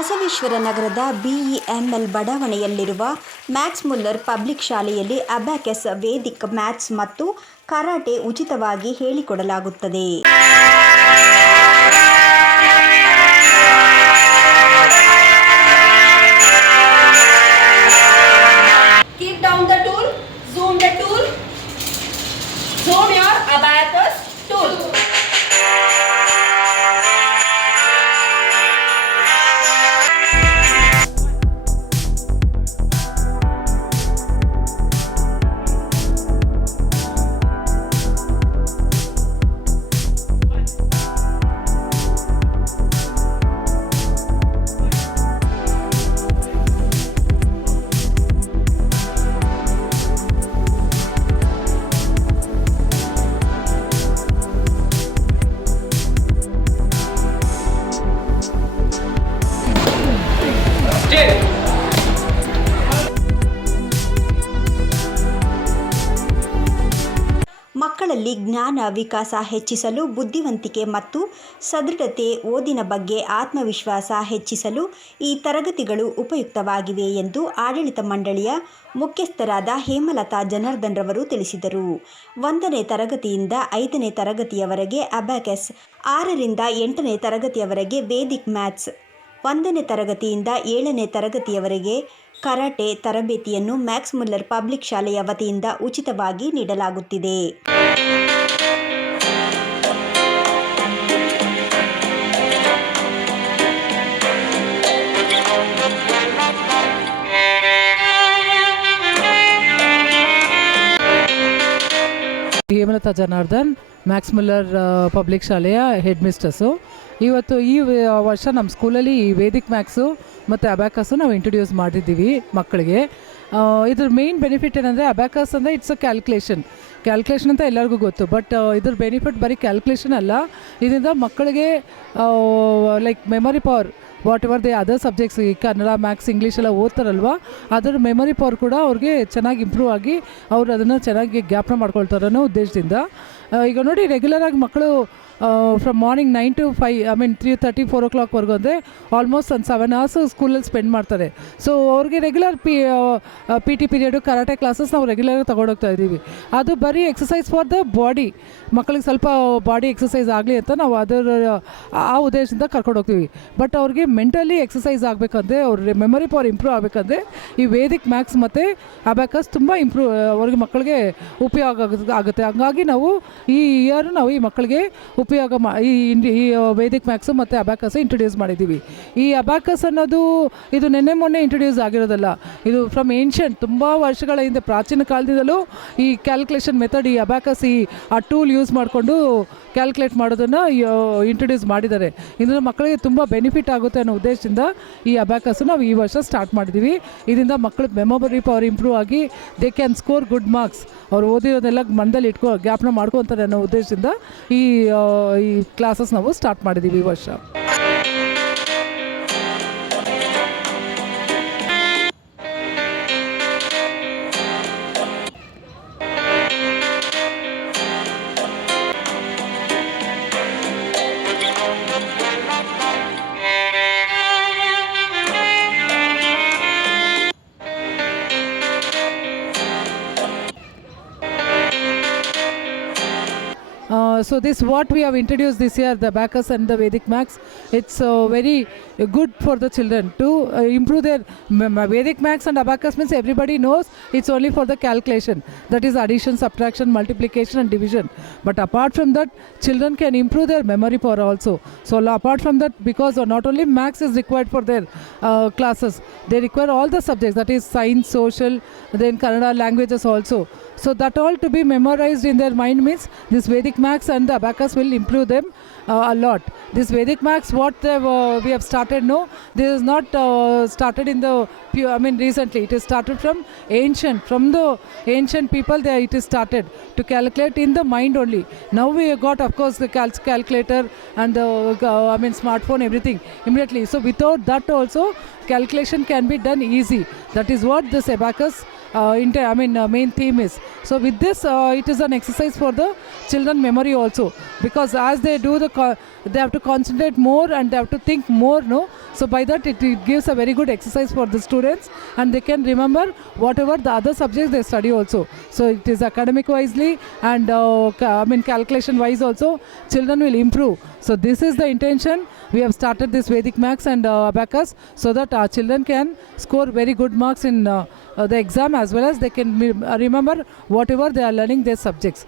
ಬಸವೇಶ್ವರ ನಗರದ BEML ಬಡಾವಣೆಯಲ್ಲಿರುವ Max Muller public ಶಾಲೆಯಲ್ಲಿ abacus, Vedic maths ಮತ್ತು ಕರಾಟೆ ಉಚಿತವಾಗಿ ಹೇಳಿಕೊಡಲಾಗುತ್ತದೆ. Keep down the tool, zoom the tool, zoom your abacus tool. ಮಕ್ಕಳಲ್ಲಿ ಜ್ಞಾನ ವಿಕಾಸ ಹೆಚ್ಚಿಸಲು, ಬುದ್ಧಿವಂತಿಕೆ ಮತ್ತು ಸದೃಢತೆ, ಓದಿನ ಬಗ್ಗೆ ಆತ್ಮವಿಶ್ವಾಸ ಹೆಚ್ಚಿಸಲು ಈ ತರಗತಿಗಳು ಉಪಯುಕ್ತವಾಗಿವೆ ಎಂದು ಆಡಳಿತ ಮಂಡಳಿಯ ಮುಖ್ಯಸ್ಥರಾದ ಹೇಮಲತಾ ಜನಾರ್ದನ್ ರವರು ತಿಳಿಸಿದರು. 1ನೇ ತರಗತಿಯಿಂದ 5ನೇ ತರಗತಿಯವರೆಗೆ ಅಬ್ಯಾಕಸ್, 6ರಿಂದ 8ನೇ ತರಗತಿಯವರೆಗೆ ವೇದಿಕ್ ಮ್ಯಾಥ್ಸ್, 1ನೇ ತರಗತಿಯಿಂದ 7ನೇ ತರಗತಿಯವರೆಗೆ ಕರಾಟೆ ತರಬೇತಿಯನ್ನು ಮ್ಯಾಕ್ಸ್ ಮುಲ್ಲರ್ ಪಬ್ಲಿಕ್ ಶಾಲೆಯ ವತಿಯಿಂದ ಉಚಿತವಾಗಿ ನೀಡಲಾಗುತ್ತಿದೆ. Hemalatha Janardhan, Max Muller public ಶಾಲೆಯ ಹೆಡ್ ಮಿಸ್ಟರ್ಸು. ಇವತ್ತು ಈ ವರ್ಷ ನಮ್ಮ ಸ್ಕೂಲಲ್ಲಿ ವೇದಿಕ್ ಮ್ಯಾಕ್ಸು ಮತ್ತು ಅಬ್ಯಾಕಸ್ಸು ನಾವು ಇಂಟ್ರೊಡ್ಯೂಸ್ ಮಾಡಿದ್ದೀವಿ ಮಕ್ಕಳಿಗೆ. ಇದ್ರ ಮೇಯ್ನ್ ಬೆನಿಫಿಟ್ ಏನಂದರೆ, ಅಬ್ಯಾಕಸ್ ಅಂದರೆ ಇಟ್ಸ್ ಅ ಕ್ಯಾಲ್ಕುಲೇಷನ್ ಅಂತ ಎಲ್ಲರಿಗೂ ಗೊತ್ತು. ಬಟ್ ಇದ್ರ ಬೆನಿಫಿಟ್ ಬರೀ ಕ್ಯಾಲ್ಕುಲೇಷನ್ ಅಲ್ಲ, ಇದರಿಂದ ಮಕ್ಕಳಿಗೆ like memory power, what ever they other subjects, ಈ ಕನ್ನಡ, ಮ್ಯಾಥ್ಸ್, ಇಂಗ್ಲೀಷ್ ಎಲ್ಲ ಓದ್ತಾರಲ್ವ, ಅದರ ಮೆಮೊರಿ ಪವರ್ ಕೂಡ ಅವ್ರಿಗೆ ಚೆನ್ನಾಗಿ ಇಂಪ್ರೂವ್ ಆಗಿ ಅವ್ರು ಅದನ್ನು ಚೆನ್ನಾಗಿ ಜ್ಞಾಪನ ಮಾಡ್ಕೊಳ್ತಾರೆ ಅನ್ನೋ ಉದ್ದೇಶದಿಂದ. ಈಗ ನೋಡಿ, ರೆಗ್ಯುಲರಾಗಿ ಮಕ್ಕಳು ಫ್ರಮ್ ಮಾರ್ನಿಂಗ್ 9 to 5, 3:30, 4 o'clockವರೆಗೂ ಅಂದರೆ ಆಲ್ಮೋಸ್ಟ್ ಒಂದು 7 hours ಸ್ಕೂಲಲ್ಲಿ ಸ್ಪೆಂಡ್ ಮಾಡ್ತಾರೆ. ಸೊ ಅವ್ರಿಗೆ regular P T period, karate classes ನಾವು ರೆಗ್ಯುಲರಾಗಿ ತೊಗೊಂಡೋಗ್ತಾ ಇದ್ದೀವಿ. ಅದು ಬರೀ ಎಕ್ಸಸೈಸ್ ಫಾರ್ ದ ಬಾಡಿ, ಮಕ್ಕಳಿಗೆ ಸ್ವಲ್ಪ ಬಾಡಿ ಎಕ್ಸಸೈಸ್ ಆಗಲಿ ಅಂತ ನಾವು ಆ ಉದ್ದೇಶದಿಂದ ಕರ್ಕೊಂಡು ಹೋಗ್ತೀವಿ. ಬಟ್ ಅವ್ರಿಗೆ ಮೆಂಟಲಿ ಎಕ್ಸಸೈಸ್ ಆಗಬೇಕಂದ್ರೆ, ಅವ್ರ ಮೆಮೊರಿ ಪವರ್ ಇಂಪ್ರೂವ್ ಆಗಬೇಕಂದ್ರೆ ಈ ವೇದಿಕ್ ಮ್ಯಾಥ್ಸ್ ಮತ್ತು ಅಬ್ಯಾಕಸ್ ತುಂಬ ಅವ್ರಿಗೆ ಮಕ್ಕಳಿಗೆ ಉಪಯೋಗ ಆಗುತ್ತೆ. ಹಂಗಾಗಿ ನಾವು ಈ ಇಯರ್ ನಾವು ಈ ಮಕ್ಕಳಿಗೆ ಉಪಯೋಗ ಈ ವೇದಿಕ್ ಮ್ಯಾಥ್ಸು ಮತ್ತು ಅಬ್ಯಾಕಸ್ ಇಂಟ್ರೊಡ್ಯೂಸ್ ಮಾಡಿದ್ದೀವಿ. ಈ ಅಬ್ಯಾಕಸ್ ಅನ್ನೋದು ಇದು ಮೊನ್ನೆ ಇಂಟ್ರೊಡ್ಯೂಸ್ ಆಗಿರೋದಲ್ಲ. ಇದು ಫ್ರಮ್ ಏನ್ಷಿಯಂಟ್, ತುಂಬ ವರ್ಷಗಳ ಹಿಂದೆ, ಪ್ರಾಚೀನ ಕಾಲದಿಂದಲೂ ಈ ಕ್ಯಾಲ್ಕುಲೇಷನ್ ಮೆಥಡ್, ಈ ಅಬ್ಯಾಕಸ್, ಆ ಟೂಲ್ ಯೂಸ್ ಮಾಡಿಕೊಂಡು ಕ್ಯಾಲ್ಕುಲೇಟ್ ಮಾಡೋದನ್ನು ಇಂಟ್ರೊಡ್ಯೂಸ್ ಮಾಡಿದ್ದಾರೆ. ಇದರಿಂದ ಮಕ್ಕಳಿಗೆ ತುಂಬ ಬೆನಿಫಿಟ್ ಆಗುತ್ತೆ ಅನ್ನೋ ಉದ್ದೇಶದಿಂದ ಈ ಅಬ್ಯಾಕಸ್ಸು ನಾವು ಈ ವರ್ಷ ಸ್ಟಾರ್ಟ್ ಮಾಡಿದ್ದೀವಿ. ಇದರಿಂದ ಮಕ್ಕಳ ಮೆಮೊರಿ ಪವರ್ ಇಂಪ್ರೂವ್ ಆಗಿ they can score good marks. ಅವ್ರು ಓದಿರೋದೆಲ್ಲ ಮನದಲ್ಲಿ ಜ್ಞಾಪನ ಮಾಡ್ಕೊತಾರೆ ಅನ್ನೋ ಉದ್ದೇಶದಿಂದ ಈ ಕ್ಲಾಸಸ್ ನಾವು ಸ್ಟಾರ್ಟ್ ಮಾಡಿದ್ದೀವಿ ಈ ವರ್ಷ. So this what we have introduced this year, the abacus and the Vedic Maths. It's very good for the children to improve their Vedic Maths and abacus means everybody knows it's only for the calculation, that is addition, subtraction, multiplication and division. But apart from that, children can improve their memory power also. So apart from that, because not only Maths is required for their classes, they require all the subjects, that is science, social, then Kannada languages also. So that all to be memorized in their mind means this Vedic Maths and the abacus will improve them a lot. This Vedic Maths, what we have started, no, this is not started in the recently. It is started from the ancient people. It is started to calculate in the mind only. Now we got, of course, the calculator and the smartphone, everything immediately. So without that also, calculation can be done easy. That is what this abacus main theme is. So with this, it is an exercise for the children memory also, because as they do the they have to concentrate more and they have to think more, no? So by that it gives a very good exercise for the students, and they can remember whatever the other subjects they study also. So it is academic wisely and calculation wise also children will improve. So this is the intention. We have started this Vedic Maths and Abacus so that our children can score very good marks in the exam, as well as they can remember whatever they are learning their subjects.